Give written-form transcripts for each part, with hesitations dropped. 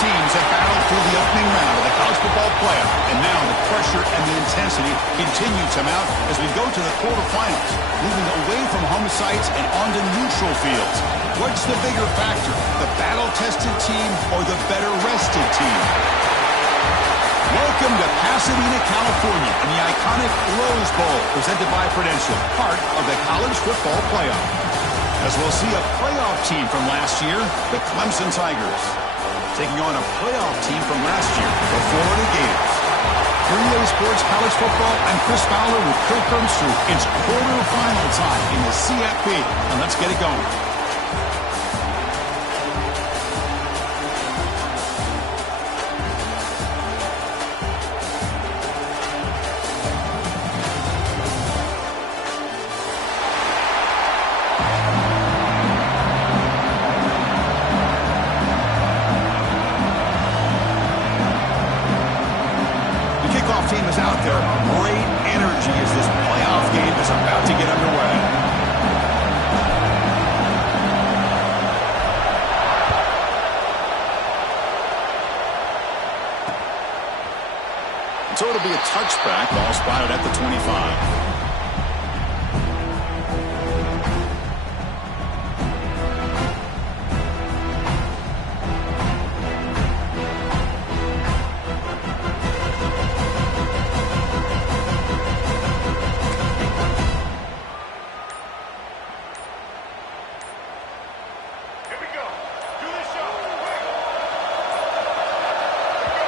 teams have battled through the opening round of the college football playoff, and now the pressure and the intensity continue to mount as we go to the quarterfinals, moving away from home sites and onto neutral fields. What's the bigger factor, the battle-tested team or the better-rested team? Welcome to Pasadena, California, in the iconic Rose Bowl, presented by Prudential, part of the college football playoff. As we'll see a playoff team from last year, the Clemson Tigers, taking on a playoff team from last year, the Florida Gators. For EA Sports College Football, I'm Chris Fowler with Kirk Herbstreit. It's quarterfinal time in the CFP, and let's get it going. Team is out there. Great energy as this playoff game is about to get underway. So it'll be a touchback, ball spotted at the 25.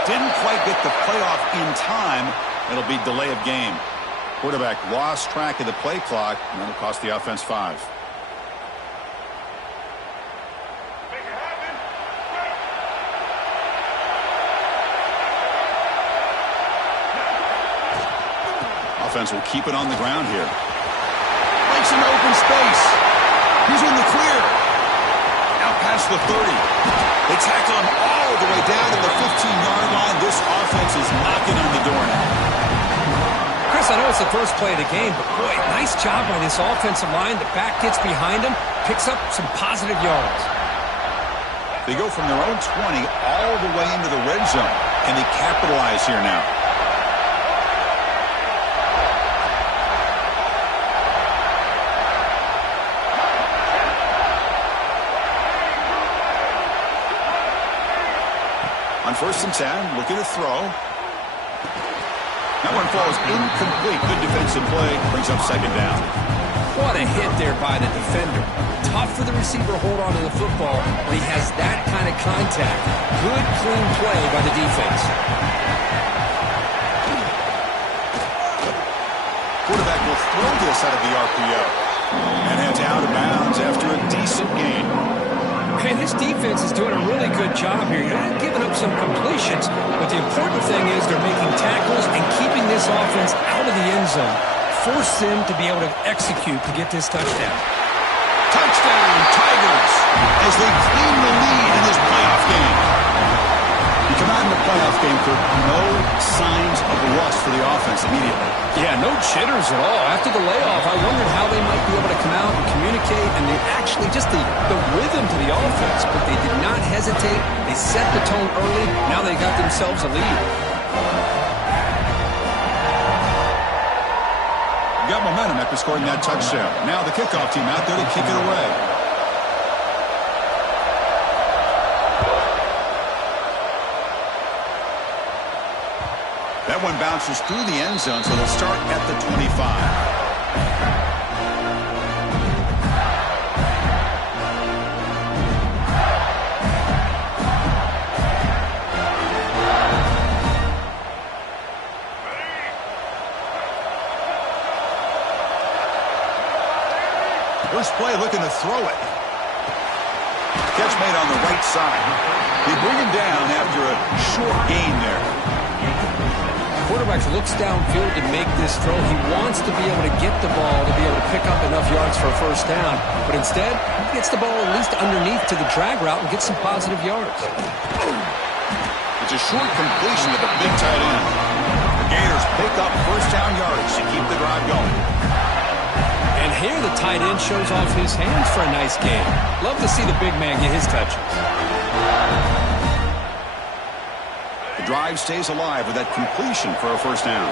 Didn't quite get the playoff in time. It'll be delay of game. Quarterback lost track of the play clock, and that'll cost the offense 5. Make it happen. Offense will keep it on the ground here. Breaks into open space. He's in the clear. Now past the 30. They tackle him all the way down to the 15-yard line. This offense is knocking on the door now. Chris, I know it's the first play of the game, but boy, nice job by this offensive line. The back gets behind him, picks up some positive yards. They go from their own 20 all the way into the red zone. Can they capitalize here now? On 1st and 10, looking to throw. That one falls incomplete. Good defensive play. Brings up 2nd down. What a hit there by the defender. Tough for the receiver to hold on to the football when he has that kind of contact. Good, clean play by the defense. Quarterback will throw this out of the RPO. And heads out of bounds after a decent gain. Man, this defense is doing a really good job here. You're not giving up some completions, but the important thing is they're making tackles and keeping this offense out of the end zone. Force them to be able to execute to get this touchdown. Touchdown, Tigers, as they clean the lead in this playoff game. You come out in the playoff game, Kirk, no signs of rust for the offense immediately. Yeah, no jitters at all. After the layoff, I wondered how they might be able to come out and communicate, and they actually just the rhythm to the offense, but they did not hesitate. They set the tone early. Now they got themselves a lead. Got momentum after scoring that touchdown. Now the kickoff team out there to kick it away. That one bounces through the end zone, so they'll start at the 25. First play looking to throw it. Catch made on the right side. They bring him down after a short gain there. Quarterback looks downfield to make this throw. He wants to be able to get the ball to be able to pick up enough yards for a first down. But instead, he gets the ball at least underneath to the drag route and gets some positive yards. It's a short completion to the big tight end. The Gators pick up first down yards to keep the drive going. And here the tight end shows off his hands for a nice game. Love to see the big man get his touches. drive stays alive with that completion for a first down.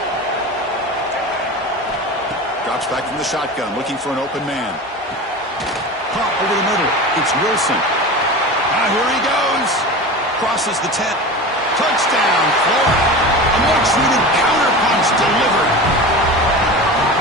Drops back from the shotgun, looking for an open man. Pop over the middle. It's Wilson. Here he goes. Crosses the 10. Touchdown, Florida. A much-needed counterpunch delivered.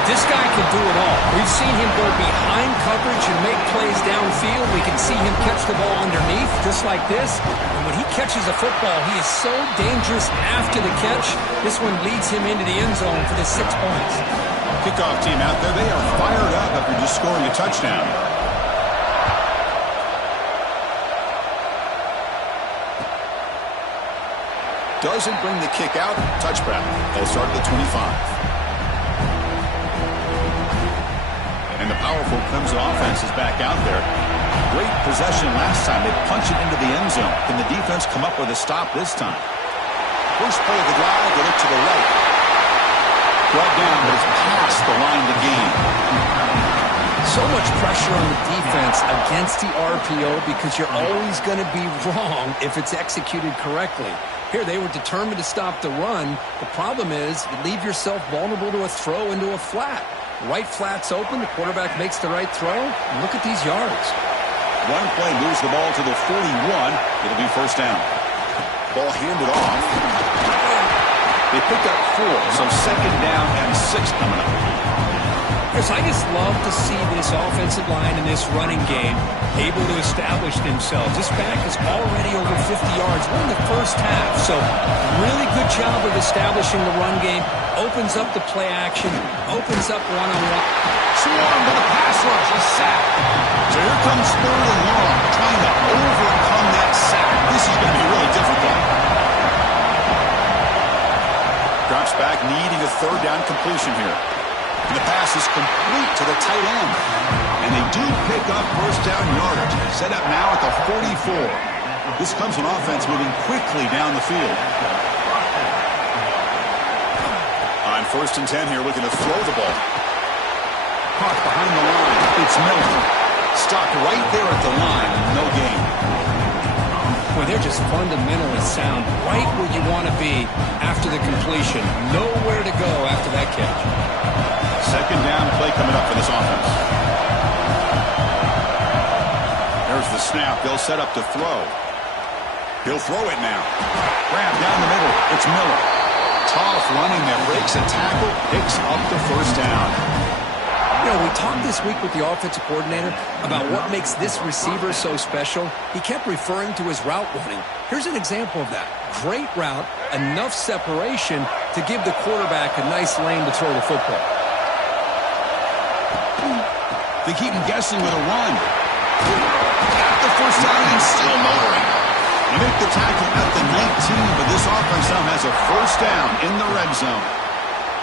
This guy can do it all. We've seen him go behind coverage and make plays downfield. We can see him catch the ball underneath, just like this. And when he catches a football, he is so dangerous after the catch. This one leads him into the end zone for the 6 points. Kickoff team out there, they are fired up after just scoring a touchdown. Doesn't bring the kick out. Touchback. They'll start at the 25. And the powerful Clemson offense is back out there. Great possession last time. They punch it into the end zone. Can the defense come up with a stop this time? First play of the drive, they look to the right. Brought down, but it's past the line to gain. So much pressure on the defense against the RPO because you're always going to be wrong if it's executed correctly. Here, they were determined to stop the run. The problem is you leave yourself vulnerable to a throw into a flat. Right flat's open. The quarterback makes the right throw. And look at these yards. One play moves the ball to the 41. It'll be first down. Ball handed off. They pick up 4, so second down and 6 coming up. Chris, I just love to see this offensive line in this running game able to establish themselves. This back is already over 50 yards. We're in the first half, so really good job of establishing the run game. Opens up the play action, opens up one-on-one. Swarmed by the pass rush, a sack. So here comes 3rd and long, trying to overcome that sack. This is going to be really difficult. Drops back, needing a 3rd down completion here. And the pass is complete to the tight end. And they do pick up first down yardage. Set up now at the 44. This comes from offense moving quickly down the field. On 1st and 10 here, looking to throw the ball. Caught behind the line. It's Miller. Stopped right there at the line. No gain. Well, they're just fundamentally sound right where you want to be after the completion. Nowhere to go after that catch. Second down play coming up for this offense. There's the snap. They'll set up to throw. He'll throw it now. Grab down the middle. It's Miller. Tough running that breaks a tackle, picks up the first down. You know, we talked this week with the offensive coordinator about what makes this receiver so special. He kept referring to his route running. Here's an example of that. Great route, enough separation to give the quarterback a nice lane to throw the football. They keep him guessing with a run. Got the first down and still motoring. They make the tackle at the 19, but this offense now has a first down in the red zone.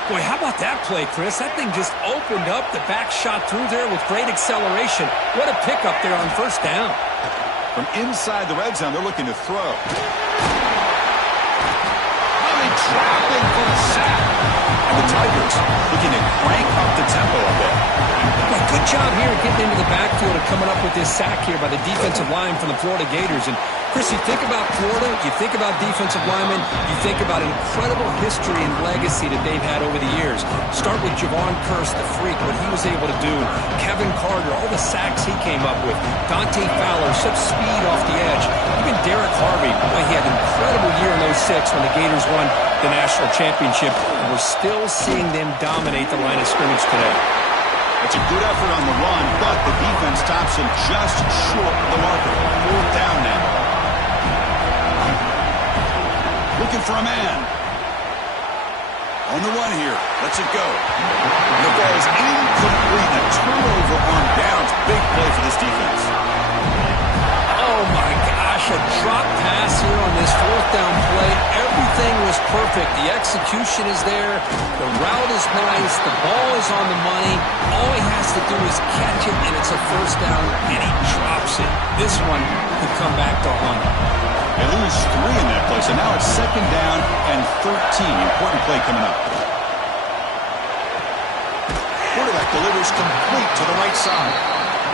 Boy, how about that play, Chris? That thing just opened up. The back shot through there with great acceleration. What a pickup there on first down. From inside the red zone, they're looking to throw. Really trapping for the sack. And the Tigers looking to crank up the tempo a bit. Well, good job here getting into the backfield and coming up with this sack here by the defensive line from the Florida Gators. And Chris, you think about Florida, you think about defensive linemen, you think about incredible history and legacy that they've had over the years. Start with Javon Kearse, the freak, what he was able to do. Kevin Carter, all the sacks he came up with. Dante Fowler, such speed off the edge. Even Derek Harvey, boy, he had an incredible year in 06 when the Gators won the national championship. And we're still seeing them dominate the line of scrimmage today. It's a good effort on the run, but the defense stops him just short of the marker. 4th down now. Looking for a man. On the run here. Lets it go. And the ball is incomplete. A turnover on downs. Big play for this defense. Oh, my gosh. A drop pass here on this 4th down play. Everything was perfect. The execution is there. The route is nice. The ball is on the money. All he has to do is catch it, and it's a first down, and he drops it. This one could come back to haunt him. They lose 3 in that play, so now it's second down and 13. Important play coming up. Quarterback delivers complete to the right side.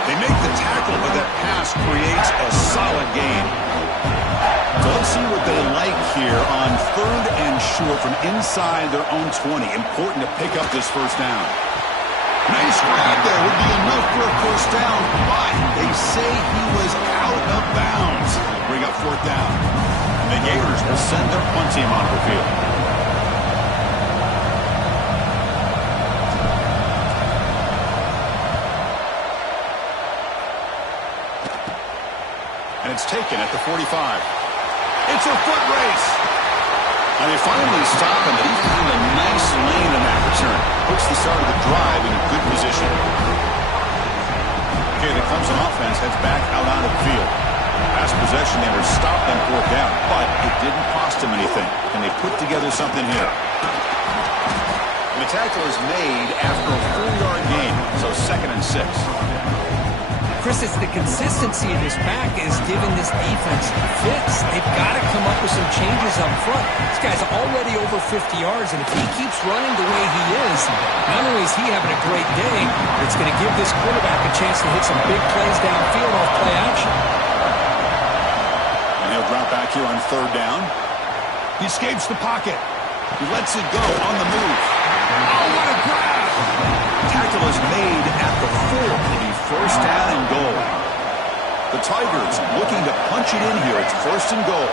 They make the tackle, but that pass creates a solid gain. So let's see what they like here on 3rd and short from inside their own 20. Important to pick up this first down. Nice grab there. Would be enough for a first down, but they say he was out of bounds. Bring up 4th down. And the Gators will send their punt team onto the field. And it's taken at the 45. It's a foot race. And they finally stop him, but he found a nice lane in that return. Puts the start of the drive in a good position. Okay, the Clemson offense heads back out onto the field. Last possession, they were stopped on 4th down, but it didn't cost them anything. And they put together something here. And the tackle is made after a 4-yard gain, so 2nd and 6. Chris, it's the consistency of this pack is giving this defense fits. They've got to come up with some changes up front. This guy's already over 50 yards, and if he keeps running the way he is, not only is he having a great day, but it's going to give this quarterback a chance to hit some big plays downfield off play action. And he'll drop back here on 3rd down. He escapes the pocket. He lets it go on the move. Oh, what a grab! Tackle is made at the 4. It'll be 1st down and goal. The Tigers looking to punch it in here. It's 1st and goal.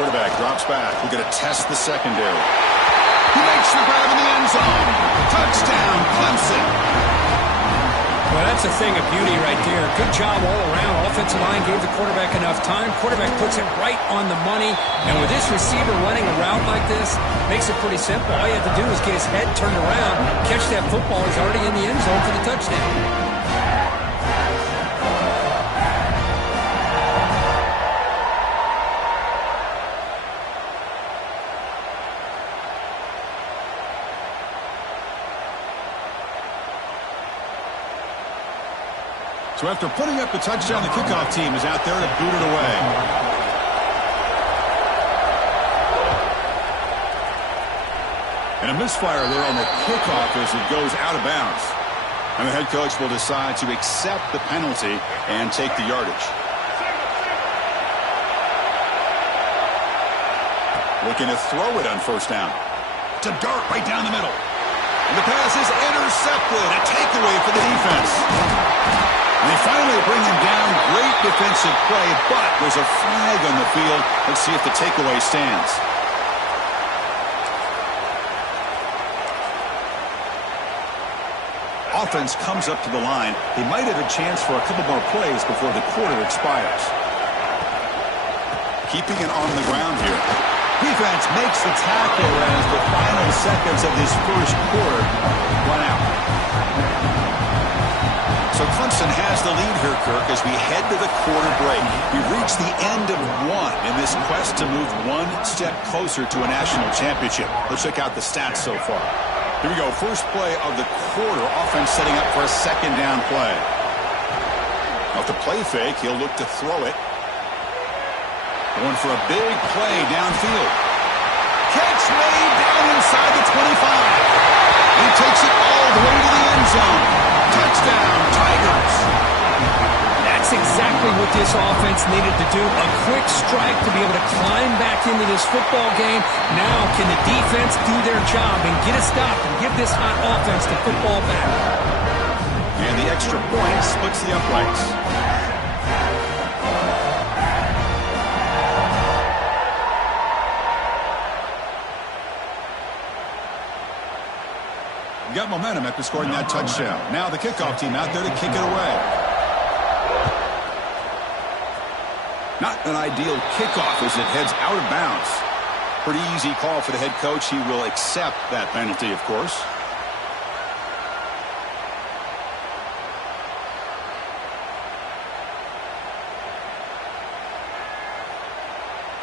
Quarterback drops back. We're going to test the secondary. He makes the grab in the end zone. Touchdown, Clemson. Well, that's a thing of beauty right there. Good job all around. Offensive line gave the quarterback enough time. Quarterback puts it right on the money. And with this receiver running a route like this, makes it pretty simple. All you have to do is get his head turned around, catch that football. He's already in the end zone for the touchdown. So after putting up the touchdown, the kickoff team is out there to boot it away. And a misfire there on the kickoff as it goes out of bounds. And the head coach will decide to accept the penalty and take the yardage. Looking to throw it on 1st down. To dart right down the middle. And the pass is intercepted. A takeaway for the defense. And they finally bring him down. Great defensive play, but there's a flag on the field. Let's see if the takeaway stands. Offense comes up to the line. They might have a chance for a couple more plays before the quarter expires. Keeping it on the ground here. Defense makes the tackle as the final seconds of this first quarter run out. So Clemson has the lead here, Kirk, as we head to the quarter break. We've reached the end of 1 in this quest to move 1 step closer to a national championship. Let's check out the stats so far. Here we go. First play of the quarter. Offense setting up for a 2nd down play. Off the play fake, he'll look to throw it. Going for a big play downfield. Catch made down inside the 25. He takes it all the way to the end zone. Touchdown, Tigers. That's exactly what this offense needed to do. A quick strike to be able to climb back into this football game. Now can the defense do their job and get a stop and give this hot offense the football back? And the extra point splits the uprights. Got momentum after scoring that touchdown. Now the kickoff team out there to kick it away. Not an ideal kickoff as it heads out of bounds. Pretty easy call for the head coach. He will accept that penalty, of course.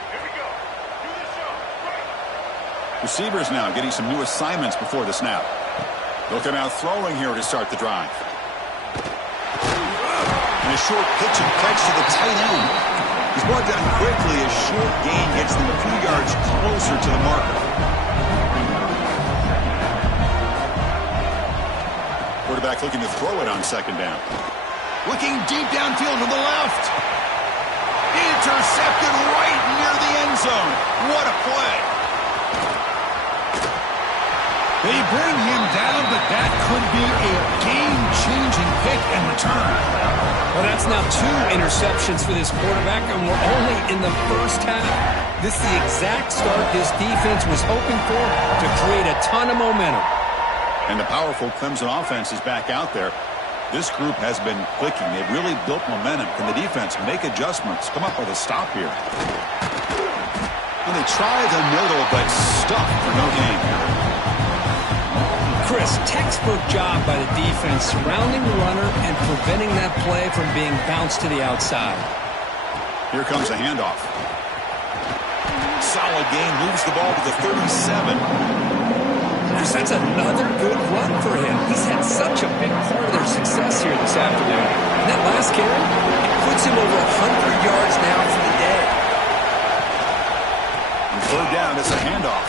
Here we go. Do the show. Right. Receivers now getting some new assignments before the snap. They'll come out throwing here to start the drive. And a short pitch and catch to the tight end. He's brought down quickly. A short gain gets them a few yards closer to the marker. Quarterback looking to throw it on 2nd down. Looking deep downfield to the left. Intercepted right near the end zone. What a play. They bring him down, but that could be a game-changing pick and return. Well, that's now 2 interceptions for this quarterback, and we're only in the first half. This is the exact start this defense was hoping for to create a ton of momentum. And the powerful Clemson offense is back out there. This group has been clicking. They've really built momentum. Can the defense make adjustments? Come up with a stop here. And they try the middle, but stuck for no gain. Chris, textbook job by the defense surrounding the runner and preventing that play from being bounced to the outside. Here comes a handoff. Solid gain, moves the ball to the 37. Chris, that's another good run for him. He's had such a big part of their success here this afternoon. And that last carry, it puts him over 100 yards now for the day. And third down, it's a handoff.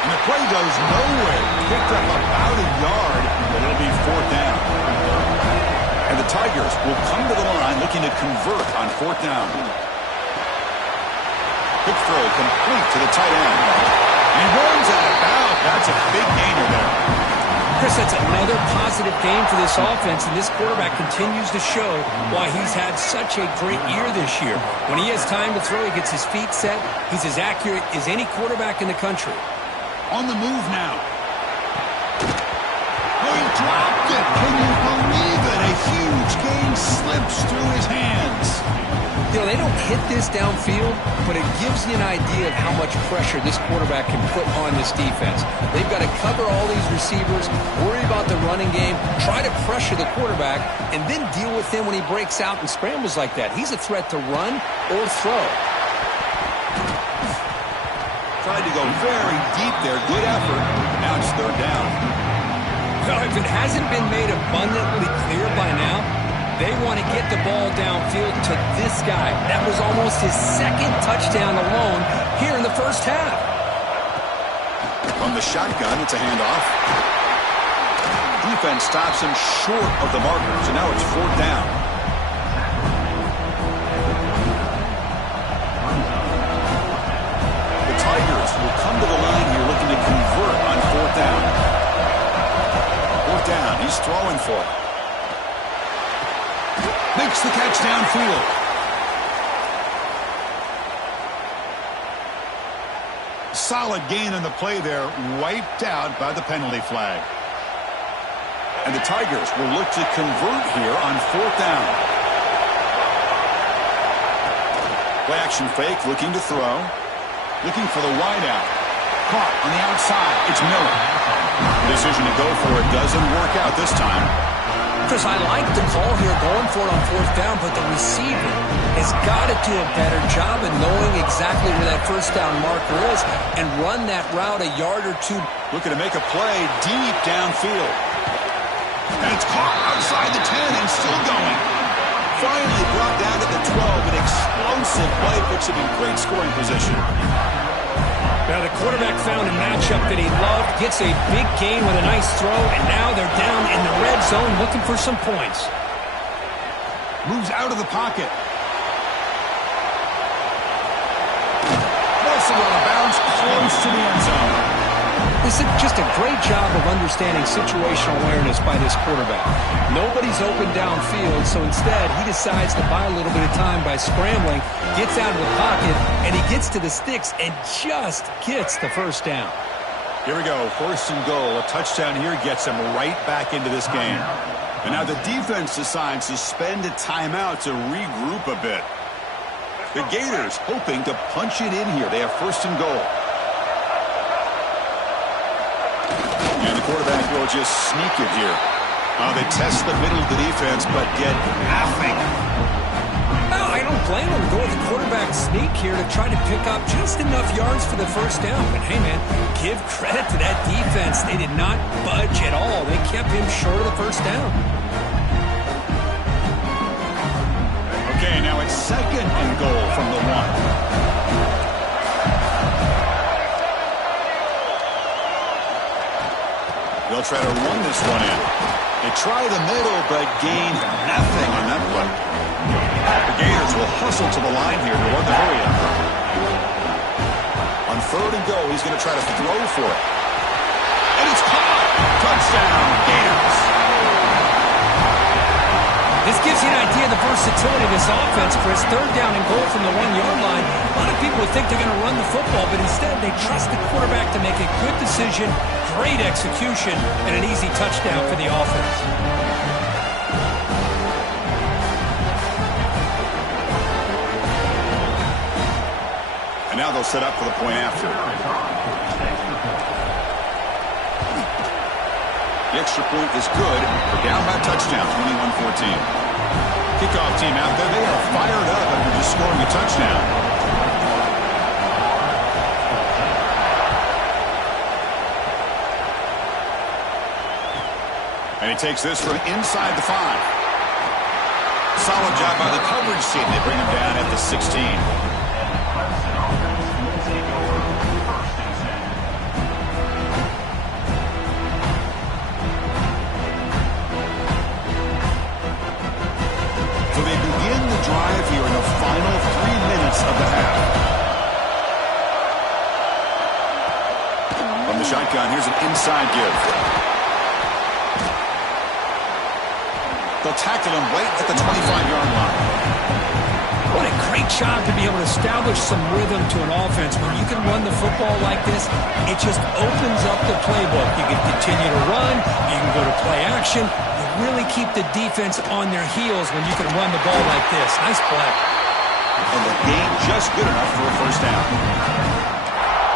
And the play goes nowhere. Picked up about a yard, but it'll be fourth down. And the Tigers will come to the line looking to convert on fourth down. Quick throw complete to the tight end. And he runs out of bounds. That's a big gainer there. Chris, that's another positive game for this offense, and this quarterback continues to show why he's had such a great year this year. When he has time to throw, he gets his feet set. He's as accurate as any quarterback in the country. On the move now. Oh, he dropped it. Can you believe it? A huge gain slips through his hands. You know, they don't hit this downfield, but it gives you an idea of how much pressure this quarterback can put on this defense. They've got to cover all these receivers, worry about the running game, try to pressure the quarterback, and then deal with him when he breaks out and scrambles like that. He's a threat to run or throw. Tried to go very deep there. Good effort. Now it's third down. Well, if it hasn't been made abundantly clear by now, they want to get the ball downfield to this guy. That was almost his second touchdown alone here in the first half. From the shotgun, it's a handoff. Defense stops him short of the marker, so now it's fourth down. The Tigers will come to the line here looking to convert on fourth down. Fourth down, he's throwing for it. Makes the catch downfield. Solid gain on the play there, wiped out by the penalty flag. And the Tigers will look to convert here on fourth down. Play action fake, looking to throw. Looking for the wideout. Caught on the outside. It's Miller. Decision to go for it doesn't work out this time. Chris, I like the call here going for it on fourth down, but the receiver has got to do a better job of knowing exactly where that first down marker is and run that route a yard or two. Looking to make a play deep downfield. And it's caught outside the 10 and still going. Finally brought down to the 12. An explosive play puts him in great scoring position. Now the quarterback found a matchup that he loved, gets a big gain with a nice throw, and now they're down in the red zone looking for some points. Moves out of the pocket. Also out of bounds, close to the end zone. This is just a great job of understanding situational awareness by this quarterback. Nobody's open downfield, so instead he decides to buy a little bit of time by scrambling, gets out of the pocket, and he gets to the sticks and just gets the first down. Here we go, first and goal. A touchdown here gets him right back into this game. And now the defense decides to spend a timeout to regroup a bit. The Gators hoping to punch it in here. They have first and goal. And the quarterback will just sneak it here. They test the middle of the defense, but get nothing. No, I don't blame him. Go with the quarterback sneak here to try to pick up just enough yards for the first down. But hey, man, give credit to that defense. They did not budge at all. They kept him short of the first down. Okay, now it's second and goal from the 1. They'll try to run this one in. They try the middle, but gain nothing on that play. The Gators will hustle to the line here to run the hurry up. On 3rd and goal, he's going to try to throw for it. And it's caught. Touchdown, Gators. This gives you an idea of the versatility of this offense, Chris. 3rd down and goal from the 1-yard line. A lot of people would think they're going to run the football, but instead they trust the quarterback to make a good decision, great execution, and an easy touchdown for the offense. And now they'll set up for the point after. The extra point is good. We're down by a touchdown, 21-14. Kickoff team out there. They are fired up after just scoring a touchdown. And he takes this from inside the 5. Solid job by the coverage team. They bring him down at the 16. Drive here in the final 3 minutes of the half. From the shotgun, here's an inside give. They'll tackle him right at the 25-yard line. What a great job to be able to establish some rhythm to an offense. When you can run the football like this, it just opens up the playbook. You can continue to run. You can go to play action. You really keep the defense on their heels when you can run the ball like this. Nice play. And the game just good enough for a first down.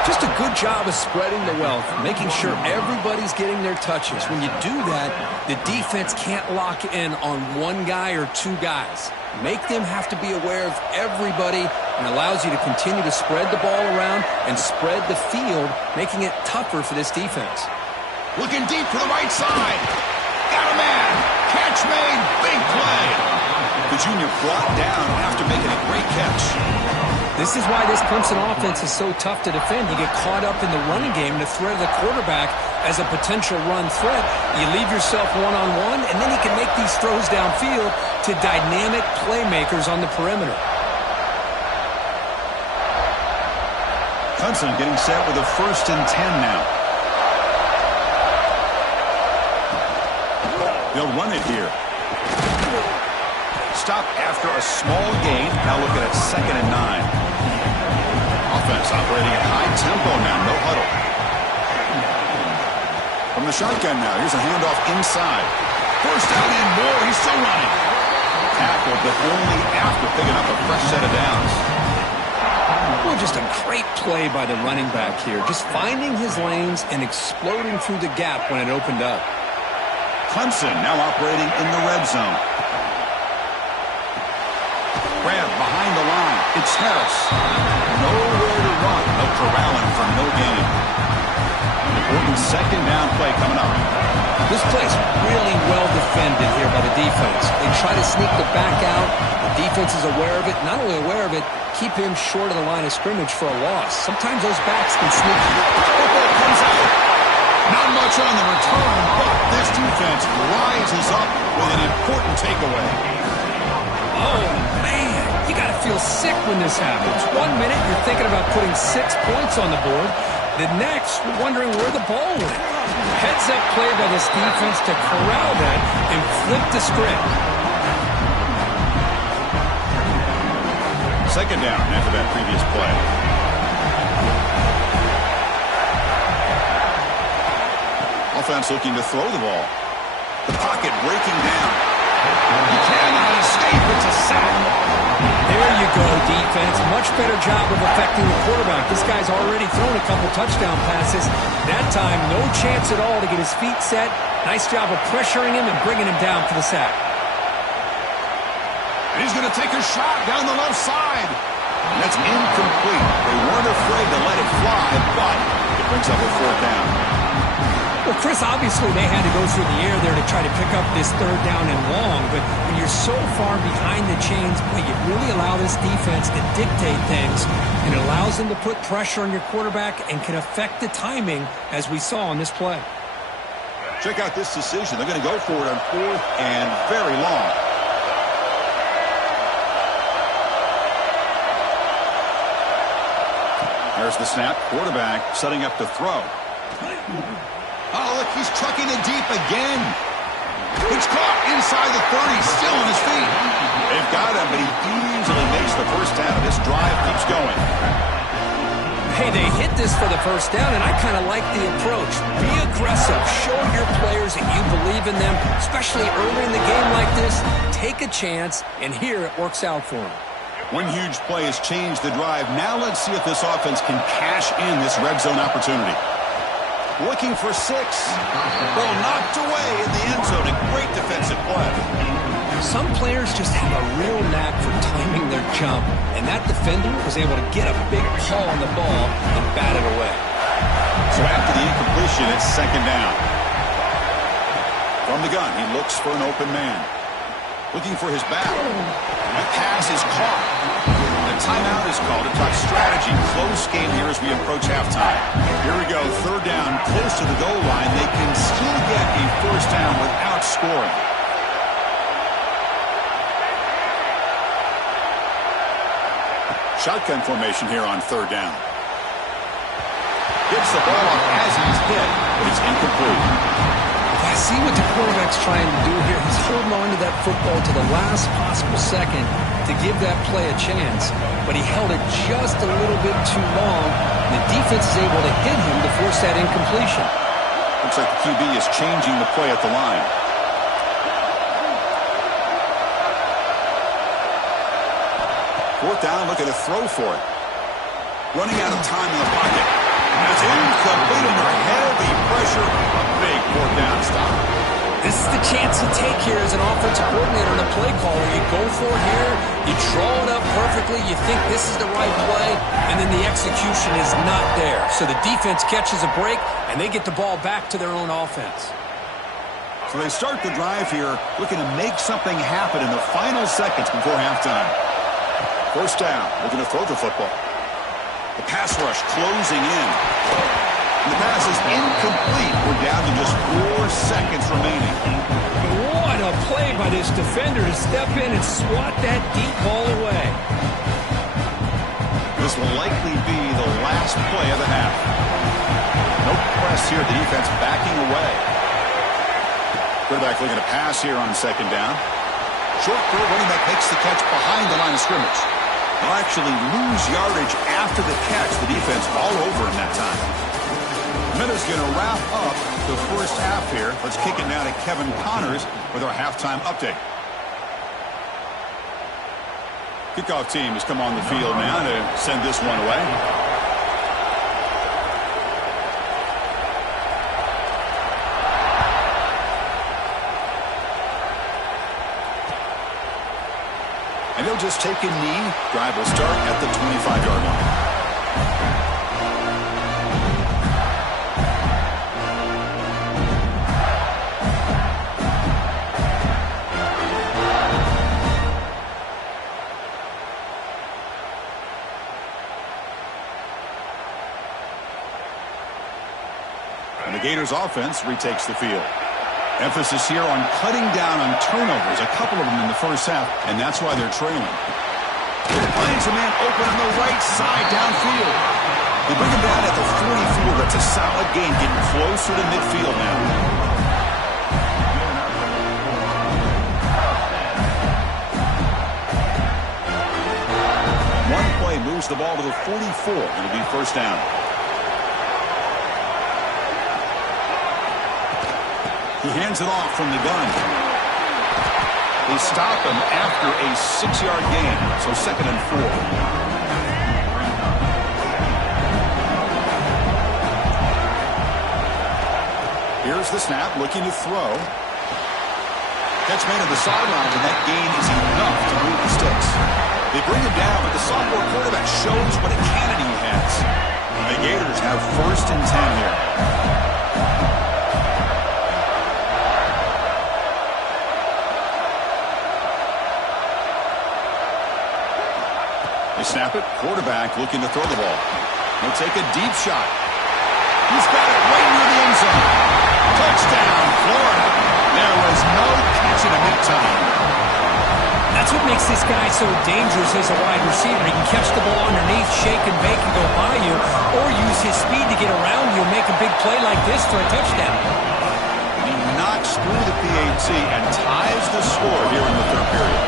Just a good job of spreading the wealth, making sure everybody's getting their touches. When you do that, the defense can't lock in on one guy or two guys. Make them have to be aware of everybody and allows you to continue to spread the ball around and spread the field, making it tougher for this defense. Looking deep to the right side. Got a man. Catch made. Big play. The junior brought down after making a great catch. This is why this Clemson offense is so tough to defend. You get caught up in the running game, the threat of the quarterback as a potential run threat. You leave yourself one-on-one, and then you can make these throws downfield to dynamic playmakers on the perimeter. Clemson getting set with a 1st and 10 now. They'll run it here. Stop after a small gain. Now look at it, 2nd and 9. Offense operating at high tempo now, no huddle. From the shotgun now, here's a handoff inside. First down and more, he's still running. Tackled, but only after picking up a fresh set of downs. Well, just a great play by the running back here. Just finding his lanes and exploding through the gap when it opened up. Clemson now operating in the red zone. Grab behind the line. It's Harris. Nowhere to run. No corralling for no gain. Important 2nd down play coming up. This play's really well defended here by the defense. They try to sneak the back out. The defense is aware of it. Not only aware of it, keep him short of the line of scrimmage for a loss. Sometimes those backs can sneak. Football comes out. Not much on the return, but this defense rises up with an important takeaway. Oh, man, you got to feel sick when this happens. 1 minute, you're thinking about putting 6 points on the board. The next, you're wondering where the ball went. Heads-up play by this defense to corral that and flip the script. 2nd down after that previous play. Offense looking to throw the ball. The pocket breaking down. He cannot escape. It's a sack. There you go, defense. Much better job of affecting the quarterback. This guy's already thrown a couple touchdown passes. That time, no chance at all to get his feet set. Nice job of pressuring him and bringing him down for the sack. And he's going to take a shot down the left side. And that's incomplete. They weren't afraid to let it fly, but it brings up a 4th down. Well, Chris, obviously they had to go through the air there to try to pick up this 3rd down and long, but when you're so far behind the chains, boy, you really allow this defense to dictate things, and it allows them to put pressure on your quarterback and can affect the timing, as we saw on this play. Check out this decision. They're going to go for it on 4th and very long. There's the snap. Quarterback setting up to throw. Oh, look, he's trucking it deep again. It's caught inside the 30, still on his feet. They've got him, but he easily makes the first down. This drive keeps going. Hey, they hit this for the first down, and I kind of like the approach. Be aggressive. Show your players that you believe in them, especially early in the game like this. Take a chance, and here it works out for them. One huge play has changed the drive. Now let's see if this offense can cash in this red zone opportunity. Looking for 6. Ball knocked away in the end zone. A great defensive play. Some players just have a real knack for timing their jump, and that defender was able to get a big paw on the ball and bat it away. So after the incompletion, it's second down. From the gun, he looks for an open man. Looking for his back. That pass is caught. The timeout is called to talk strategy. Close game here as we approach halftime. Here we go, third down, close to the goal line. They can still get a first down without scoring. Shotgun formation here on third down. Gets the ball off as he's hit, but it's incomplete. I see what the quarterback's trying to do here. He's holding on to that football to the last possible second to give that play a chance, but he held it just a little bit too long, and the defense is able to hit him to force that incompletion. Looks like the QB is changing the play at the line. Fourth down, looking to throw for it. Running out of time in the pocket. That's incomplete under heavy pressure. A big fourth down stop. This is the chance you take here as an offensive coordinator and a play caller. You go for it here, you draw it up perfectly, you think this is the right play, and then the execution is not there. So the defense catches a break, and they get the ball back to their own offense. So they start the drive here, looking to make something happen in the final seconds before halftime. First down, looking to throw the football. The pass rush closing in. And the pass is incomplete. We're down to just 4 seconds remaining. What a play by this defender to step in and swat that deep ball away. This will likely be the last play of the half. No press here. The defense backing away. Quarterback looking to pass here on second down. Short throw, running back makes the catch behind the line of scrimmage. They'll actually lose yardage after the catch. The defense all over him that time. Minutes going to wrap up the first half here. Let's kick it now to Kevin Connors with our halftime update. Kickoff team has come on the field now to send this one away. And they'll just take a knee. Drive will start at the 25-yard line. And the Gators offense retakes the field. Emphasis here on cutting down on turnovers, a couple of them in the first half, and that's why they're trailing. Finds a man open on the right side downfield. They bring him down at the 44. That's a solid gain, getting closer to midfield now. One play moves the ball to the 44. It'll be first down. He hands it off from the gun. They stop him after a 6-yard gain, so second and 4. Here's the snap, looking to throw. Catch made at the sideline, and that gain is enough to move the sticks. They bring him down, but the sophomore quarterback shows what a cannon he has. The Gators have first and 10 here. Snap it. Quarterback looking to throw the ball. He'll take a deep shot. He's got it right near the end zone. Touchdown, Florida. There was no catching him in time. That's what makes this guy so dangerous as a wide receiver. He can catch the ball underneath, shake and bake and go by you, or use his speed to get around you and make a big play like this for a touchdown. He knocks through the PAT and ties the score here in the third period.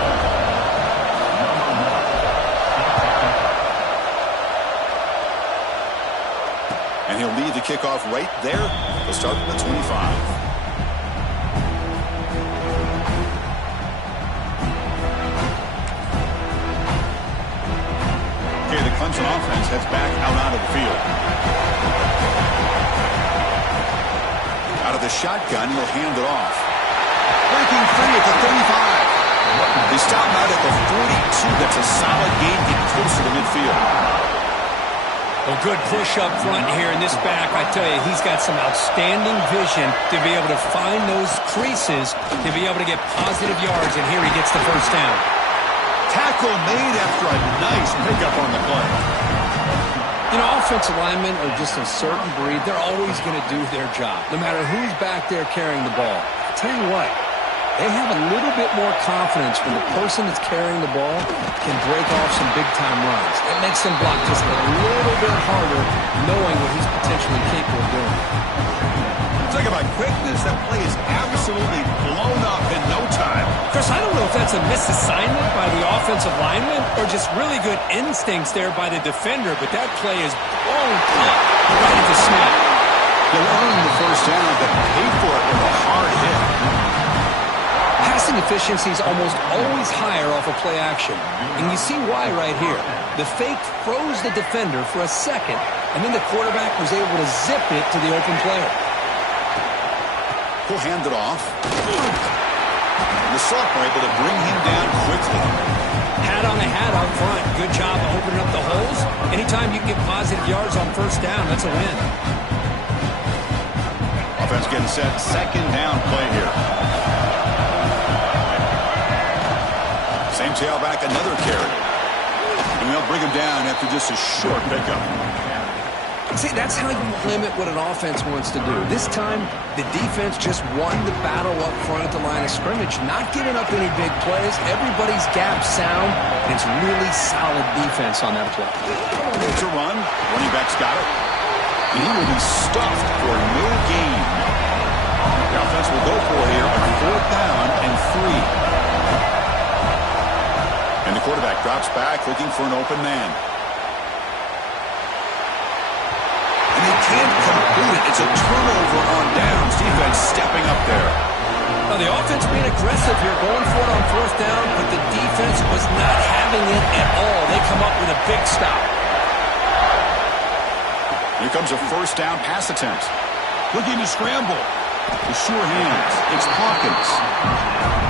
And he'll lead the kickoff right there. He'll start from the 25. The Clemson offense heads back out of the field. Out of the shotgun, he'll hand it off. Breaking free at the 35. They stop out at the 42. That's a solid gain, getting closer to midfield. A good push up front here in this back. I tell you, he's got some outstanding vision to be able to find those creases, to be able to get positive yards, and here he gets the first down. Tackle made after a nice pickup on the play. You know, offensive linemen are just a certain breed. They're always going to do their job, no matter who's back there carrying the ball. I'll tell you what, they have a little bit more confidence when the person that's carrying the ball can break off some big-time runs. It makes them block just a little bit harder, knowing what he's potentially capable of doing. Talk about quickness. That play is absolutely blown up in no time. Chris, I don't know if that's a misassignment by the offensive lineman or just really good instincts there by the defender, but that play is blown up right at the snap. They'll earn the first down, but pay for it with a hard hit. Passing efficiency is almost always higher off of play action, and you see why right here. The fake froze the defender for a second, and then the quarterback was able to zip it to the open player. He'll hand it off. The sophomore able to bring him down quickly. Hat on a hat up front. Good job of opening up the holes. Anytime you can get positive yards on first down, that's a win. Offense getting set. Second down play here. Same tailback, another carry. And they'll bring him down after just a short pickup. See, that's how you limit what an offense wants to do. This time, the defense just won the battle up front at the line of scrimmage, not giving up any big plays. Everybody's gap sound, and it's really solid defense on that play. It's a run. Running back's got it. And he will be stuffed for no gain. The offense will go for it here on fourth down and 3. And the quarterback drops back looking for an open man. Can't complete it. It's a turnover on downs. Defense stepping up there. Now the offense being aggressive here, going for it on fourth down, but the defense was not having it at all. They come up with a big stop. Here comes a first down pass attempt. Looking to scramble. The sure hands. It's Hawkins.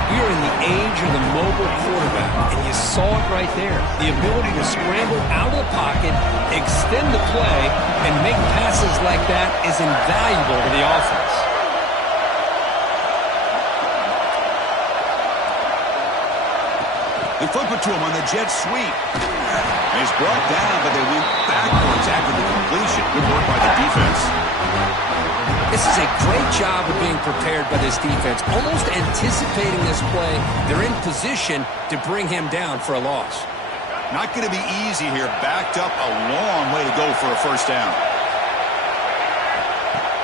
We are in the age of the mobile quarterback, and you saw it right there. The ability to scramble out of the pocket, extend the play, and make passes like that is invaluable to the offense. They flip it to him on the jet sweep. He's brought down, but they went backwards after the completion. Good work by the defense. This is a great job of being prepared by this defense. Almost anticipating this play, they're in position to bring him down for a loss. Not going to be easy here. Backed up a long way to go for a first down.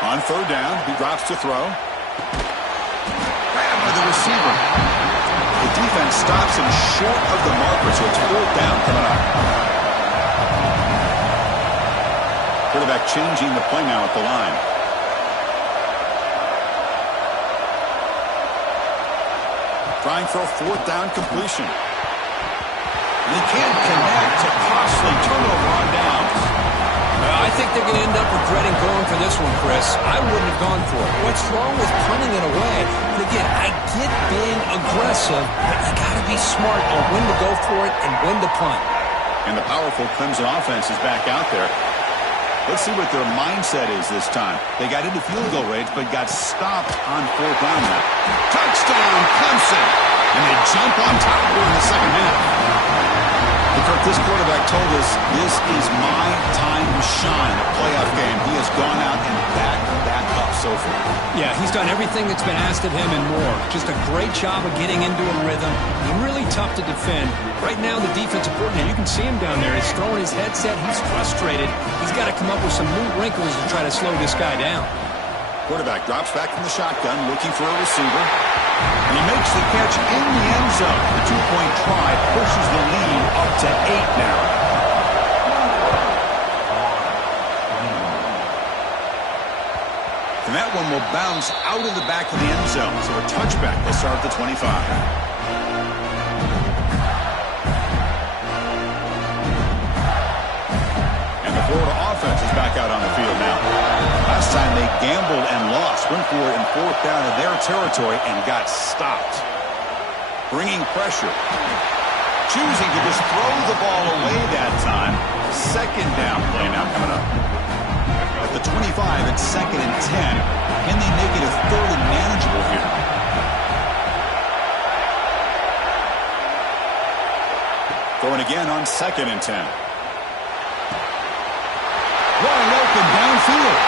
On third down, he drops to throw. Grabbed by the receiver. The defense stops him short of the marker, so it's fourth down coming up. Quarterback changing the play now at the line. Trying for a fourth down completion. And he can't connect to costly turnover on downs. I think they're going to end up regretting going for this one, Chris. I wouldn't have gone for it. What's wrong with punting it away? But again, I get being aggressive, but you got to be smart on when to go for it and when to punt. And the powerful Clemson offense is back out there. Let's see what their mindset is this time. They got into field goal range, but got stopped on fourth down now. Touchdown, Clemson! And they jump on top here in the second half. Because this quarterback told us this is my time to shine, a playoff game. He has gone out and backed that up so far. Yeah, he's done everything that's been asked of him and more. Just a great job of getting into a rhythm. He's really tough to defend. Right now, the defensive coordinator, you can see him down there. He's throwing his headset. He's frustrated. He's got to come up with some new wrinkles to try to slow this guy down. Quarterback drops back from the shotgun, looking for a receiver. And he makes the catch in the end zone. The two-point try pushes the lead up to 8 now. And that one will bounce out of the back of the end zone. So a touchback will start at the 25. And the Florida offense is back out on the field now. Last time they gambled and lost. Went for it in 4th down in their territory and got stopped. Bringing pressure. Choosing to just throw the ball away that time. 2nd down play now coming up. At the 25, it's 2nd and 10. Can they make it a 3rd and manageable here? Throwing again on 2nd and 10. Wide open downfield.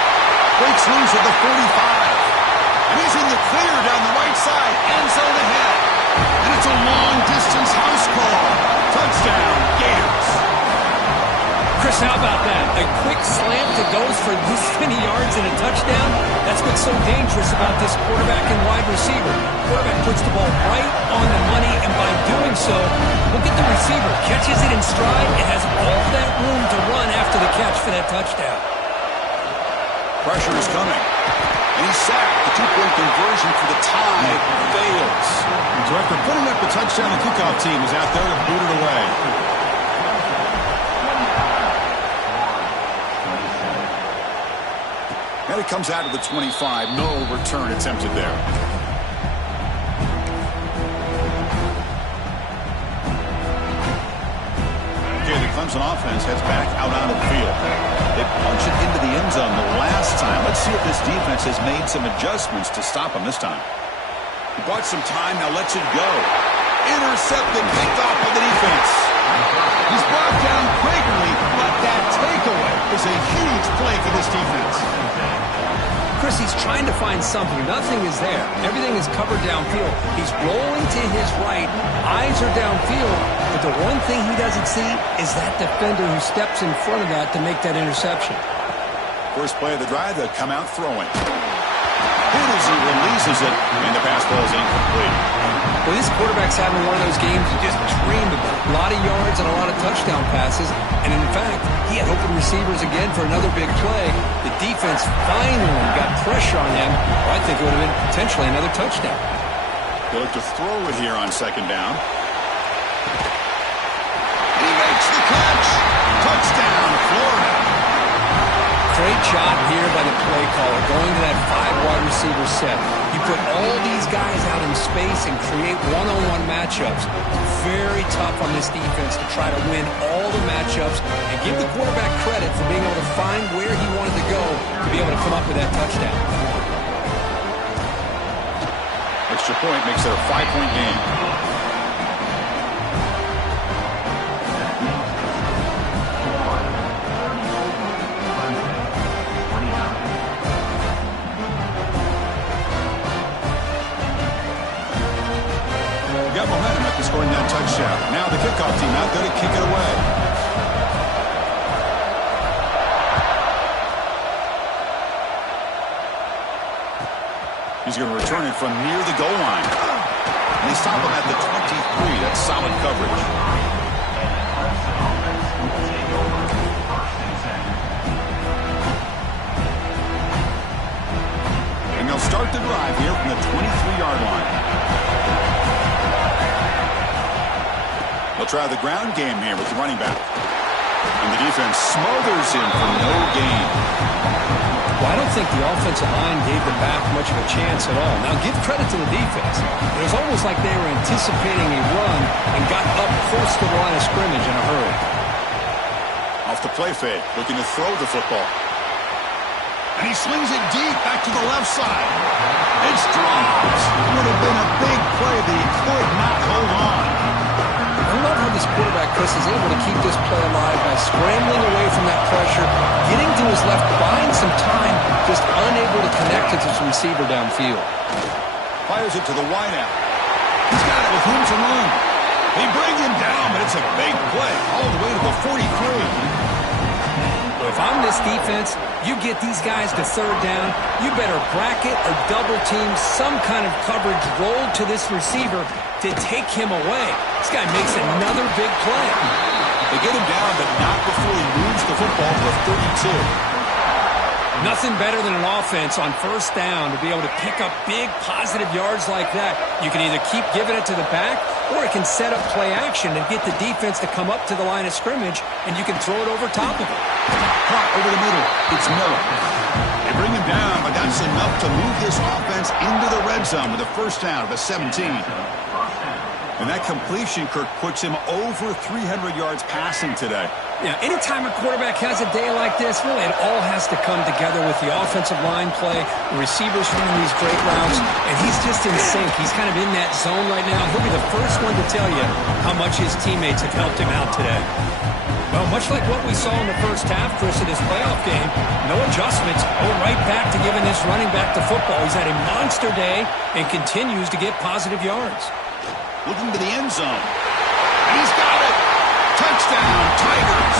Breaks loose at the 45. And he's in the clear down the right side. End zone ahead. And it's a long-distance house call. Touchdown, Gators. Chris, how about that? A quick slant that goes for this many yards and a touchdown? That's what's so dangerous about this quarterback and wide receiver. Quarterback puts the ball right on the money, and by doing so, look at the receiver. Catches it in stride and has all that room to run after the catch for that touchdown. Pressure is coming. And he's sacked. The two-point conversion for the tie fails. So after putting up the touchdown, the kickoff team is out there to boot it away. And it comes out of the 25. No return attempted there. Okay, the Clemson offense heads back out onto the field. They punch it into the end zone the last time. Let's see if this defense has made some adjustments to stop him this time. He bought some time, now lets it go. Intercepted, picked off by the defense. He's brought down quickly, but that takeaway is a huge play for this defense. Chris, he's trying to find something. Nothing is there. Everything is covered downfield. He's rolling to his right. Eyes are downfield. But the one thing he doesn't see is that defender who steps in front of that to make that interception. First play of the drive, they'll come out throwing. Hit as he releases it, and the pass ball is incomplete. Well, this quarterback's having one of those games you just dreamed about. A lot of yards and a lot of touchdown passes. And in fact, he had open receivers again for another big play. The defense finally got pressure on him. Well, I think it would have been potentially another touchdown. They look to throw it here on 2nd down. He makes the catch. Touchdown, Florida. Great job here by the play caller, going to that 5 wide receiver set. You put all these guys out in space and create one-on-one matchups. Very tough on this defense to try to win all the matchups and give the quarterback credit for being able to find where he wanted to go to be able to come up with that touchdown. Extra point makes it a 5-point game. Got momentum after scoring that touchdown. Now the kickoff team out there to kick it away. He's going to return it from near the goal line. And they stop him at the 23. That's solid coverage. And they'll start the drive here from the 23-yard line. They'll try the ground game here with the running back. And the defense smothers him for no gain. Well, I don't think the offensive line gave them back much of a chance at all. Now, give credit to the defense. It was almost like they were anticipating a run and got up close to the line of scrimmage in a hurry. Off the play fake, looking to throw the football. And he slings it deep back to the left side. It's dropped. Would have been a big play that he could not hold on. I love how the this quarterback, Chris, is able to keep this play alive by scrambling away from that pressure, getting to his left, buying some time, just unable to connect to his receiver downfield. Fires it to the wideout. He's got it with room to run. They bring him down, but it's a big play all the way to the 43. If I'm this defense, you get these guys to third down, you better bracket or double team some kind of coverage roll to this receiver to take him away. This guy makes another big play. They get him down, but not before he moves the football to the 32. Nothing better than an offense on first down to be able to pick up big positive yards like that. You can either keep giving it to the back, or it can set up play action and get the defense to come up to the line of scrimmage, and you can throw it over top of it. Caught over the middle. It's Miller. They bring him down, but that's enough to move this offense into the red zone with a first down at the 17. And that completion, Kirk, puts him over 300 yards passing today. Yeah, anytime a quarterback has a day like this, really it all has to come together with the offensive line play, the receivers running these great routes, and he's just in sync. He's kind of in that zone right now. He'll be the first one to tell you how much his teammates have helped him out today. Well, much like what we saw in the first half, Chris, of this playoff game, no adjustments. Go right back to giving this running back the football. He's had a monster day and continues to get positive yards. Looking to the end zone. And he's got it. Touchdown, Tigers.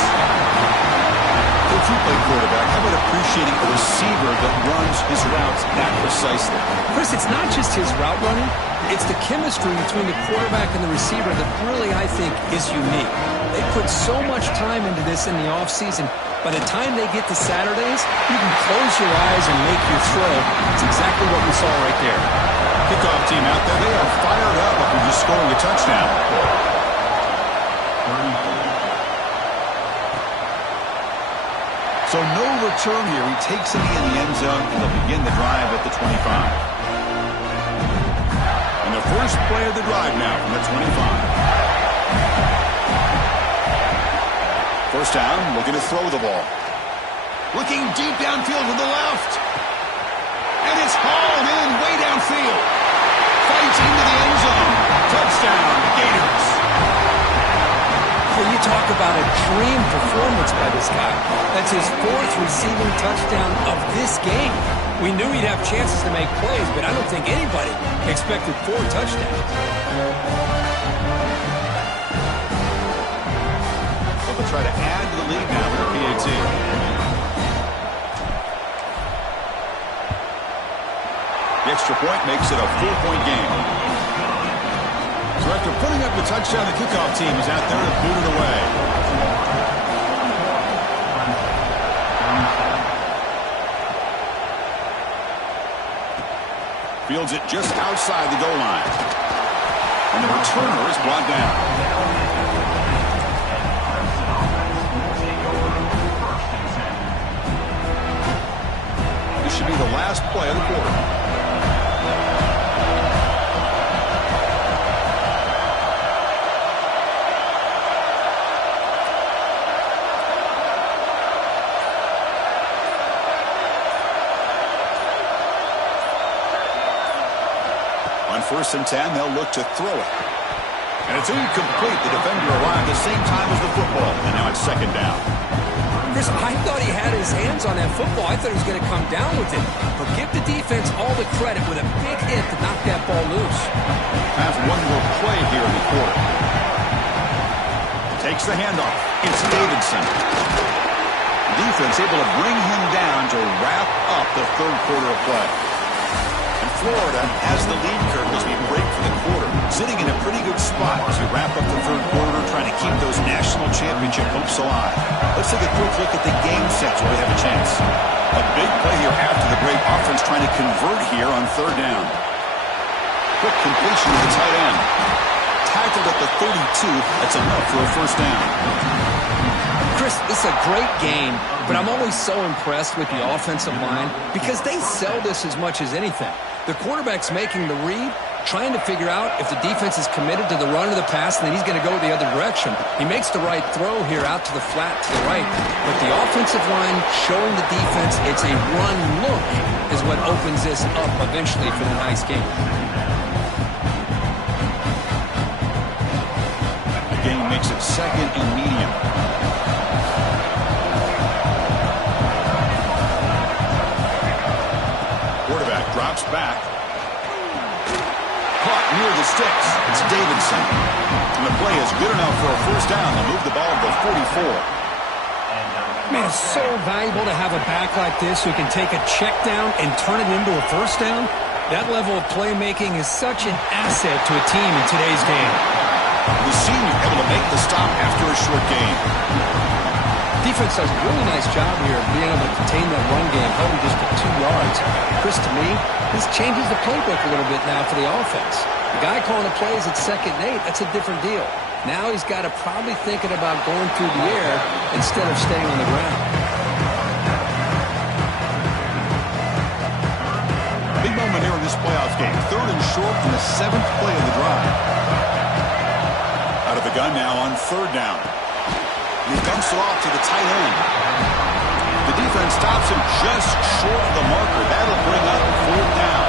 If you play quarterback, how about appreciating a receiver that runs his routes that precisely? Chris, it's not just his route running. It's the chemistry between the quarterback and the receiver that really, I think, is unique. They put so much time into this in the offseason. By the time they get to Saturdays, you can close your eyes and make your throw. It's exactly what we saw right there. Kickoff team out there, they are fired up after just scoring a touchdown. So no return here. He takes it in the end zone, and they'll begin the drive at the 25. And the first play of the drive now from the 25. First down, looking to throw the ball. Looking deep downfield to the left. And it's hauled in way downfield. Fights into the end zone. Touchdown, Gators. Well, you talk about a dream performance by this guy. That's his fourth receiving touchdown of this game. We knew he'd have chances to make plays, but I don't think anybody expected 4 touchdowns. So they'll try to add to the lead now with a PAT. The extra point makes it a 4-point game. So after putting up the touchdown, the kickoff team is out there to boot it away. Fields it just outside the goal line. And the returner is brought down. This should be the last play of the quarter. On 1st and 10, they'll look to throw it. And it's incomplete. The defender arrived at the same time as the football. And now it's 2nd down. Chris, I thought he had his hands on that football. I thought he was going to come down with it. But give the defense all the credit with a big hit to knock that ball loose. Has one more play here in the quarter. Takes the handoff. It's Davidson. The defense able to bring him down to wrap up the 3rd quarter of play. And Florida has the lead, Kirk, as we break for the quarter. Sitting in a pretty good spot as we wrap up the 3rd quarter, trying to keep those national championship hopes alive. Let's take a quick look at the game sets where we have a chance. A big play here after the break. Offense trying to convert here on 3rd down. Quick completion to the tight end. Tackled at the 32. That's enough for a first down. Chris, this is a great game, but I'm always so impressed with the offensive line because they sell this as much as anything. The quarterback's making the read, trying to figure out if the defense is committed to the run or the pass, and then he's going to go the other direction. He makes the right throw here out to the flat to the right, but the offensive line showing the defense it's a run look is what opens this up eventually for the nice game. gain makes it 2nd and medium. Quarterback drops back. Caught near the sticks. It's Davidson. And the play is good enough for a first down. They move the ball to the 44. Man, it's so valuable to have a back like this who can take a check down and turn it into a first down. That level of playmaking is such an asset to a team in today's game. The senior able to make the stop after a short gain. Defense does a really nice job here of being able to contain that run game, held him just to 2 yards. Chris, to me, this changes the playbook a little bit now for the offense. The guy calling the plays at 2nd and 8, that's a different deal. Now he's got to probably thinking about going through the air instead of staying on the ground. Big moment here in this playoff game. 3rd and short from the 7th play of the drive. Out of the gun now on 3rd down. He dumps it off to the tight end. The defense stops him just short of the marker. That'll bring up 4th down.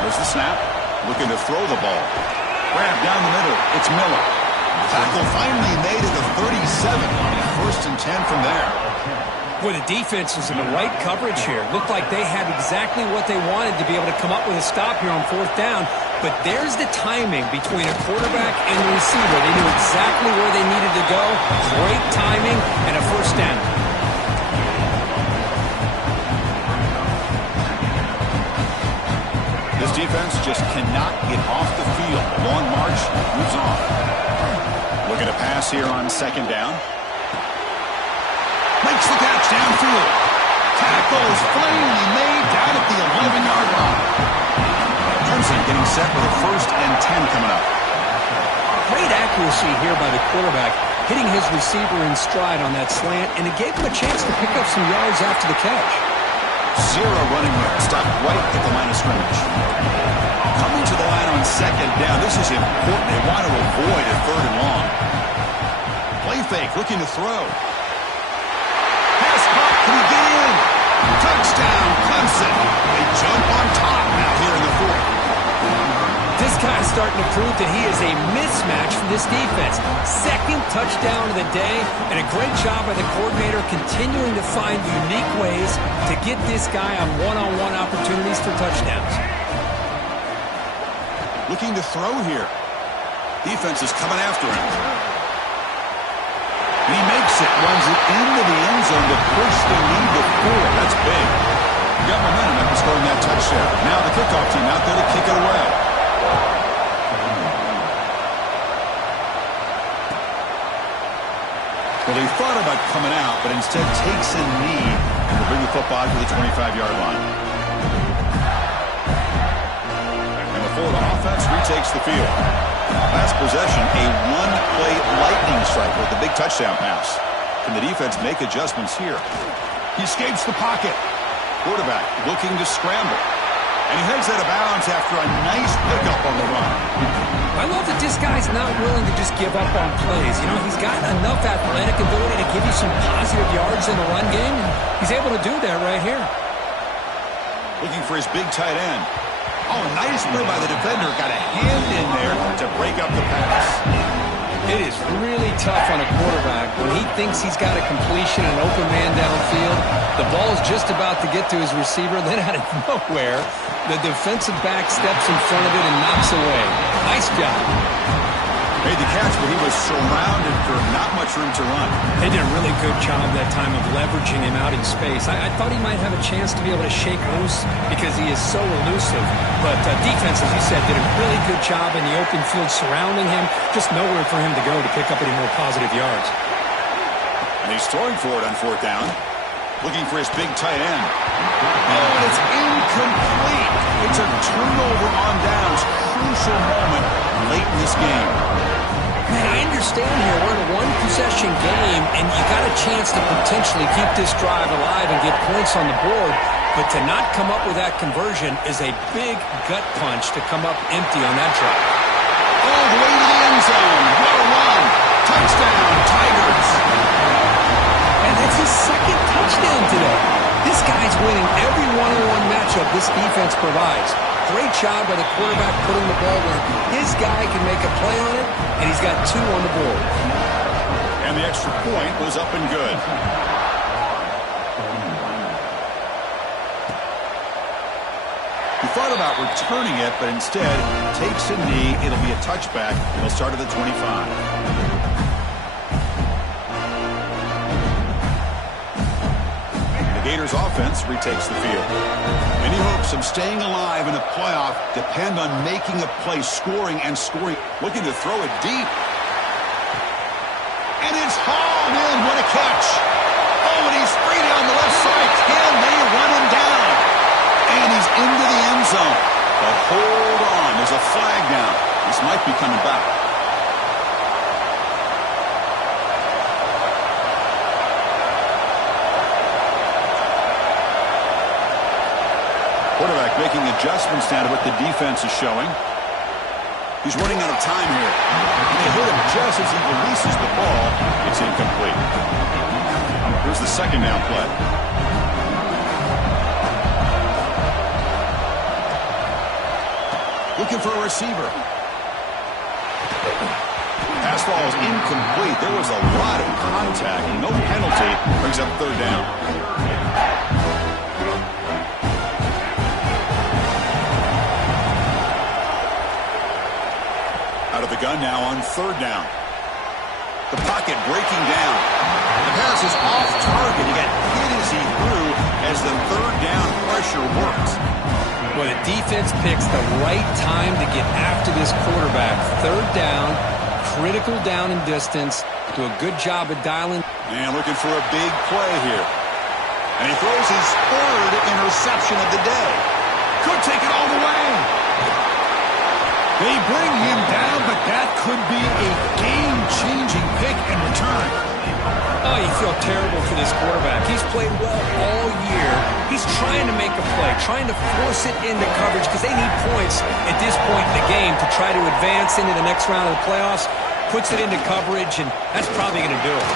There's the snap. Looking to throw the ball. Grab down the middle. It's Miller. Tackle finally made at the 37. 1st and 10 from there. Boy, the defense was in the right coverage here. Looked like they had exactly what they wanted to be able to come up with a stop here on 4th down. But there's the timing between a quarterback and the receiver. They knew exactly where they needed to go. Great timing and a first down. This defense just cannot get off the field. Long march moves on. Looking to pass here on 2nd down. Makes the catch downfield. Tackle is finally made down at the 11-yard line. Clemson getting set with a 1st and 10 coming up. Great accuracy here by the quarterback, hitting his receiver in stride on that slant, and it gave him a chance to pick up some yards after the catch. Zero running here. Stopped right at the line of scrimmage. Coming to the line on 2nd down. This is important. They want to avoid a 3rd and long. Play fake, looking to throw. Pass caught. Can he get in? Touchdown, Clemson. They jump on top now here in the 4th. This guy's starting to prove that he is a mismatch for this defense. 2nd touchdown of the day, and a great job by the coordinator continuing to find unique ways to get this guy on one-on-one opportunities for touchdowns. Looking to throw here. Defense is coming after him. And he makes it, runs it into the end zone to push the lead to 4. That's big. You got momentum after scoring that touchdown. Now the kickoff team out there to kick it away. Well, they thought about coming out, but instead takes a knee and will bring the football to the 25-yard line. And the Florida offense retakes the field. Last possession, a one-play lightning strike with the big touchdown pass. Can the defense make adjustments here? He escapes the pocket. Quarterback looking to scramble. And he heads out of bounds after a nice pickup on the run. I love that this guy's not willing to just give up on plays. You know, he's got enough athletic ability to give you some positive yards in the run game, and he's able to do that right here. Looking for his big tight end. Oh, nice play by the defender. Got a hand in there to break up the pass. It is really tough on a quarterback when he thinks he's got a completion, an open man downfield. The ball is just about to get to his receiver. Then out of nowhere, the defensive back steps in front of it and knocks away. Nice job. Made the catch, but he was surrounded for not much room to run. They did a really good job that time of leveraging him out in space. I thought he might have a chance to be able to shake loose because he is so elusive. But defense, as you said, did a really good job in the open field surrounding him. Just nowhere for him to go to pick up any more positive yards. And he's throwing for it on 4th down. Looking for his big tight end. Oh, and it's incomplete. It's a turnover on downs. Crucial moment late in this game. Man, I understand here we're in a one-possession game, and you got a chance to potentially keep this drive alive and get points on the board, but to not come up with that conversion is a big gut punch to come up empty on that drive. All the way to the end zone. What a run. Touchdown, Tigers. And that's his 2nd touchdown today. This guy's winning every one-on-one matchup this defense provides. Great job by the quarterback putting the ball where his guy can make a play on it, and he's got 2 on the board. And the extra point was up and good. He thought about returning it, but instead takes a knee. It'll be a touchback. It'll start at the 25. The Gators offense retakes the field. Any hopes of staying alive in a playoff depend on making a play, scoring and scoring. Looking to throw it deep. And it's hauled in. What a catch. Oh, and he's free down the left side. Can they run him down? And he's into the end zone. But hold on. There's a flag down. This might be coming back. Quarterback making adjustments now to what the defense is showing. He's running out of time here. And they hit him just as he releases the ball. It's incomplete. Here's the second down play. Looking for a receiver. Pass ball is incomplete. There was a lot of contact. No penalty. Brings up third down. Out of the gun now on third down. The pocket breaking down. The pass is off target. He got hit as he threw as the third down pressure worked. Well, the defense picks the right time to get after this quarterback. Third down, critical down and distance. Do a good job of dialing. And looking for a big play here. And he throws his third interception of the day. Could take it all the way. They bring him down, but that could be a game-changing pick and return. Oh, you feel terrible for this quarterback. He's played well all year. He's trying to make a play, trying to force it into coverage because they need points at this point in the game to try to advance into the next round of the playoffs. Puts it into coverage, and that's probably going to do it.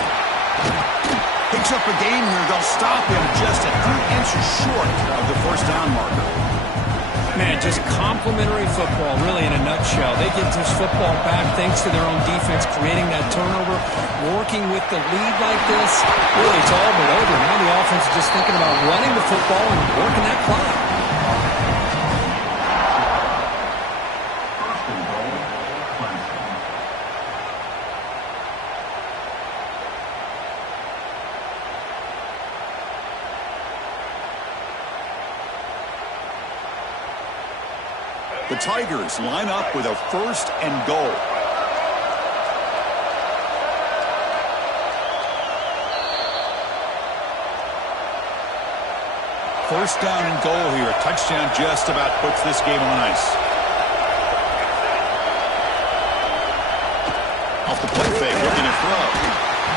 Picks up a gain here. They'll stop him just a few inches short of the first down marker. Man, just complimentary football, really, in a nutshell. They get this football back thanks to their own defense, creating that turnover, working with the lead like this. Really, it's all but over. Now the offense is just thinking about running the football and working that clock. The Tigers line up with a first and goal. First down and goal here. A touchdown just about puts this game on ice. Off the play fake, looking to throw.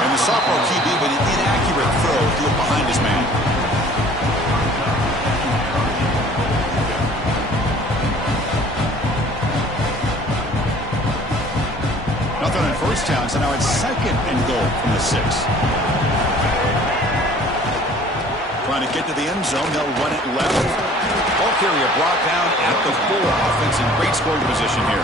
And the sophomore QB with an inaccurate throw threw it behind his man. Nothing on first down, so now it's second and goal from the 6. Trying to get to the end zone, they'll run it left. Ball carrier brought down at the 4. Offense in great scoring position here.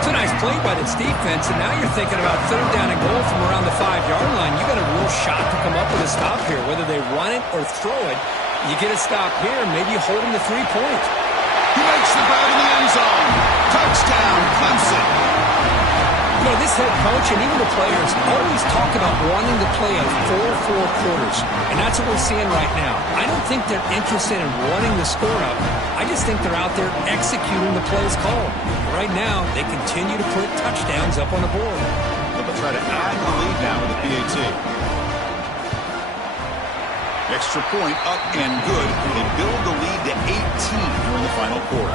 It's a nice play by this defense, and now you're thinking about third down and goal from around the 5-yard line. You got a real shot to come up with a stop here. Whether they run it or throw it, you get a stop here, maybe you hold them to 3 points. He makes the grab in the end zone. Touchdown, Clemson. You know, this head coach and even the players always talk about wanting to play a 4-4 quarters, and that's what we're seeing right now. I don't think they're interested in running the score up. I just think they're out there executing the plays called. Right now, they continue to put touchdowns up on the board. They'll try to add the lead now with the PAT. Extra point up and good. They build the lead to 18 here in the final quarter.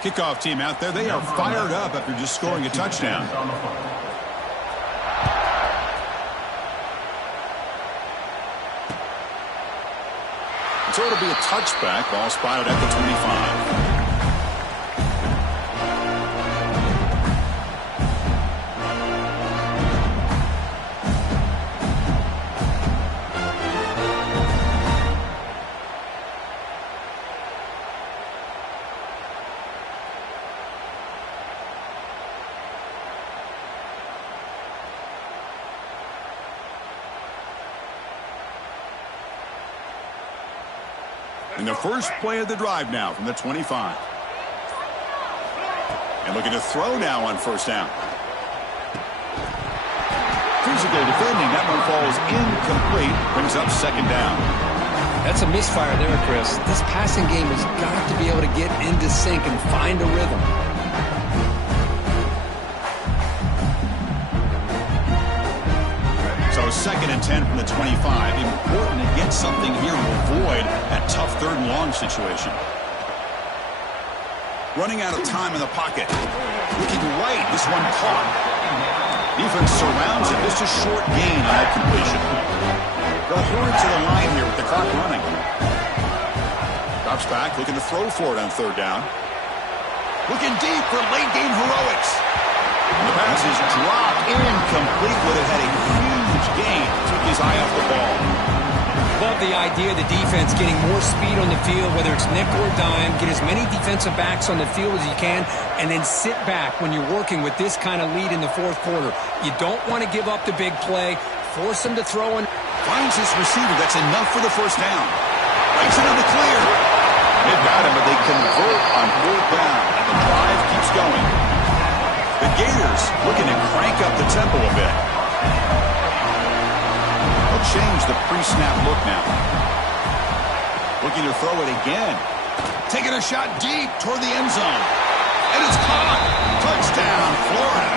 Kickoff team out there. They are fired up after just scoring a touchdown. So it'll be a touchback. Ball spotted at the 25. In the first play of the drive now from the 25. And looking to throw now on first down. Physical defending. That one falls incomplete. Brings up second down. That's a misfire there, Chris. This passing game has got to be able to get into sync and find a rhythm. So second and 10 from the 25. Important to get something here to avoid that tough third and long situation. Running out of time in the pocket. Looking right. This one caught. Defense surrounds it. Just a short gain on that completion. They'll hurry to the line here with the clock running. Drops back. Looking to throw for it on third down. Looking deep for late game heroics. The pass is dropped incomplete. Would have had a huge gain. Took his eye off the ball. Love the idea of the defense getting more speed on the field, whether it's nickel or dime. Get as many defensive backs on the field as you can, and then sit back when you're working with this kind of lead in the fourth quarter. You don't want to give up the big play. Force them to throw in. Finds his receiver. That's enough for the first down. Breaks it in the clear. They've got him, but they convert on fourth down, and the drive keeps going. The Gators looking to crank up the tempo a bit. They'll change the pre-snap look now. Looking to throw it again. Taking a shot deep toward the end zone. And it's caught. Touchdown, Florida.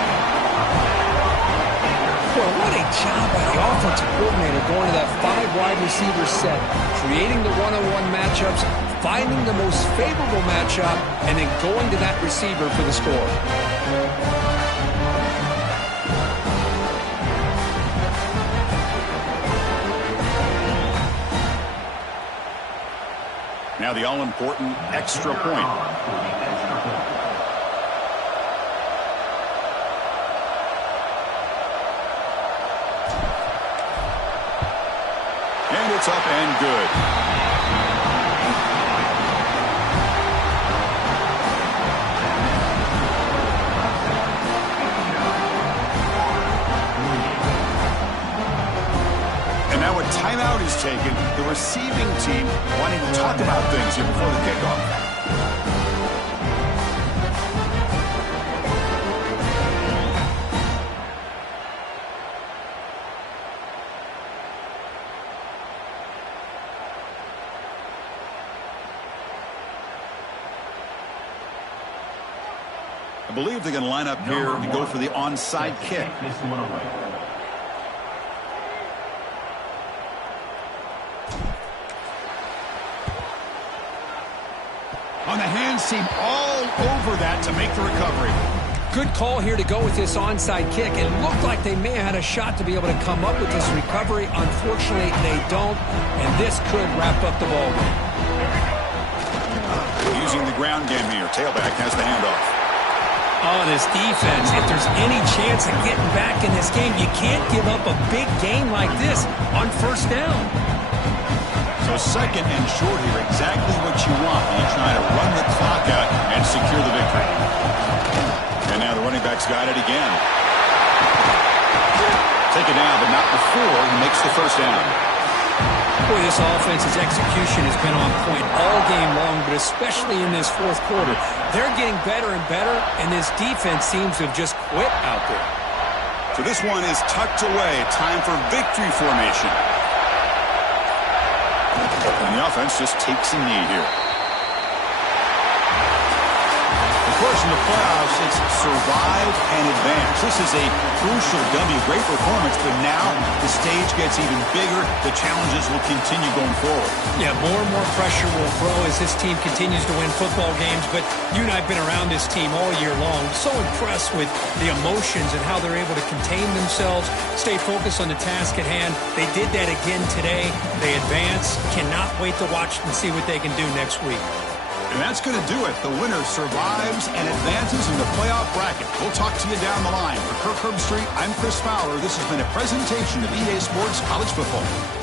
Well, what a job by the offensive coordinator going to that 5 wide receiver set, creating the one-on-one matchups, finding the most favorable matchup, and then going to that receiver for the score. Now the all-important extra point. And it's up and good. And now a timeout is taken. The receiving team wanting to talk about things here before the kickoff. I believe they're going to line up here to go for the onside kick. On the hands team all over that to make the recovery. Good call here to go with this onside kick. It looked like they may have had a shot to be able to come up with this recovery. Unfortunately, they don't, and this could wrap up the ball game. Using the ground game here. Tailback has the handoff. Oh, this defense, if there's any chance of getting back in this game, you can't give up a big game like this on first down. So second and short here, exactly what you want when you're trying to run the clock out and secure the victory. And now the running back's got it again. Take it down, but not before he makes the first down. Boy, this offense's execution has been on point all game long, but especially in this fourth quarter. They're getting better and better, and this defense seems to have just quit out there. So this one is tucked away. Time for victory formation. And the offense just takes a knee here. Of course, in the playoffs, it's survive and advance. This is a crucial W. Great performance, but now the stage gets even bigger. The challenges will continue going forward. Yeah, more and more pressure will grow as this team continues to win football games. But you and I have been around this team all year long. So impressed with the emotions and how they're able to contain themselves, stay focused on the task at hand. They did that again today. They advance. Cannot wait to watch and see what they can do next week. And that's going to do it. The winner survives and advances in the playoff bracket. We'll talk to you down the line. For Kirk Herbstreit, I'm Chris Fowler. This has been a presentation of EA Sports College Football.